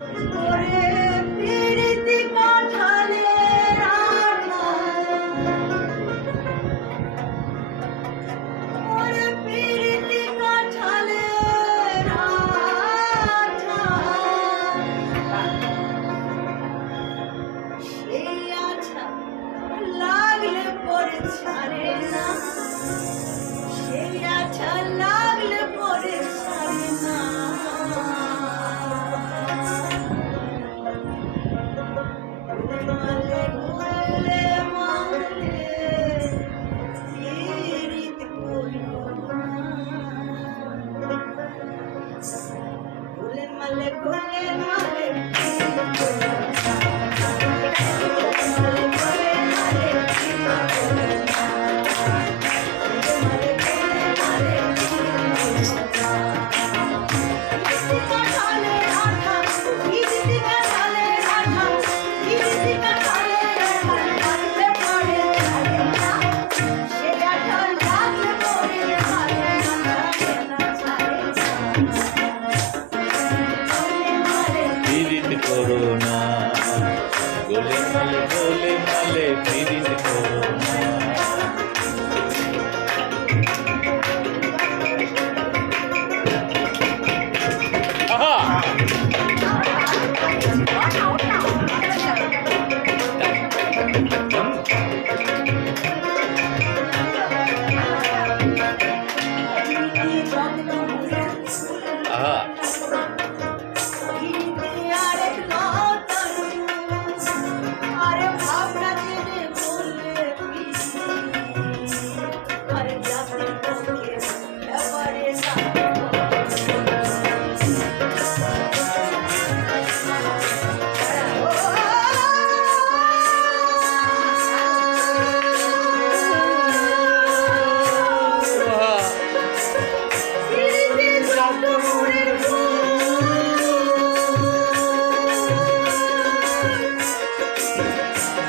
ওরে পিরিতি কাঁঠালের আঠা, ওরে পিরিতি কাঁঠালের আঠা, সেই আঠা লাগলে পরে ছাড়ে না, সেই আঠা লাগলে পরে ছাড়ে না। মালে গোলে মালে পিরিত কইরো না, গোলে মালে গোলে মালে পিরিত কইরো না, গোলে গোলে মালে পিরিত কইরো না, গোলে মালে গোলে মালে পিরিত কইরো না। পিরিতি কাঁঠালের আঠা, পিরিতি কাঁঠালের আঠা, পিরিতি কাঁঠালের আঠা লাগলে পরে ছাড়ে না, সেই আঠা লাগলে পরে ছাড়ে না, ছাড়ে না। গোলে মালে পীড়িত করো না, গোলে মালে পীড়িত করো না। আহা! পিরিতি যত্ন করে আহা! পিরিতি আরেক লতারু, আরে ভাবনা জেনে বললে পিরিতি, আরে জাতের পক্ষে এবারে না। আহা! পিরিতি যত মনের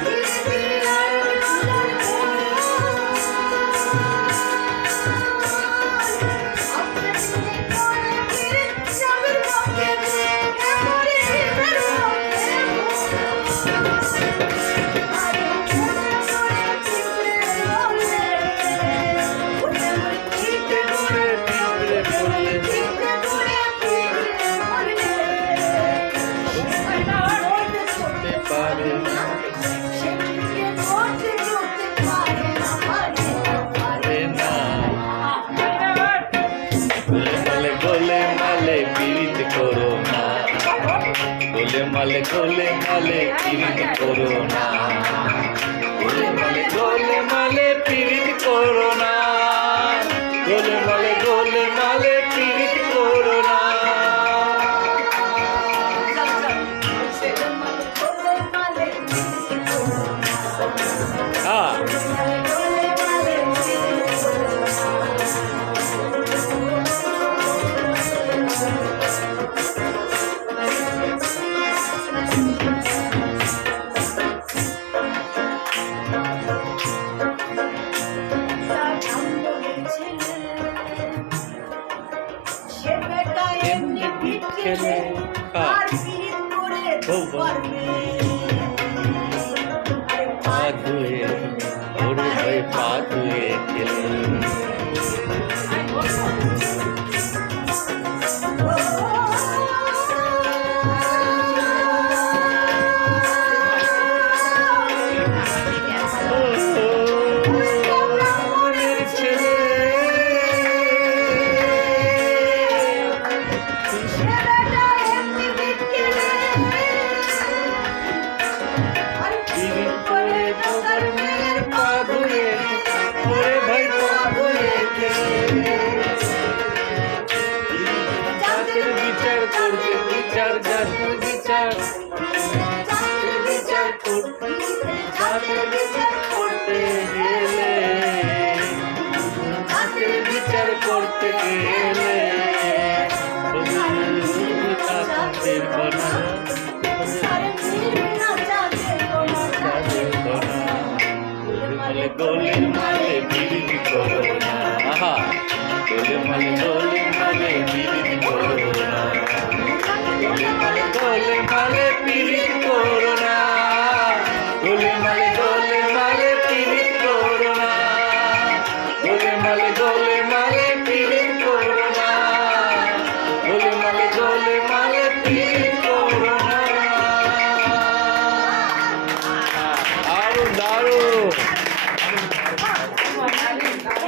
পিরিতি আরেক আপনার জেনে করে পিরিত সবের পক্ষে এবারে করতে পারে না, পারে না। গোলে মালে পীড়িত করো না, গোলে মালে পীড়িত করো না, গোলে মালে পীড়িত করো না, গোলে মালে পীড়িত করো না। হ্যাঁ, এমনি পিঠ খেলে আর পিরিত করে পারবে, আরে পা ধুয়ে, ওরে ভাই পা ধুয়ে খেলে। মনের ছেলে, পীড়িত করে তোর মেয়ের পা ধুয়ে, ওরে ভাই পা ধুয়ে খেলে। জাতের বিচার করতে, বিচার জাতের বিচার, বিচার করতে, জাতের বিচার করতে গেলে, জাতের বিচার করতে গেলে তাদের বনা, গোলে মালে পীড়িত করো না। আহা! গোলে মালে পীড়িত করো না, গোলে করো না। দারুণ দারুণ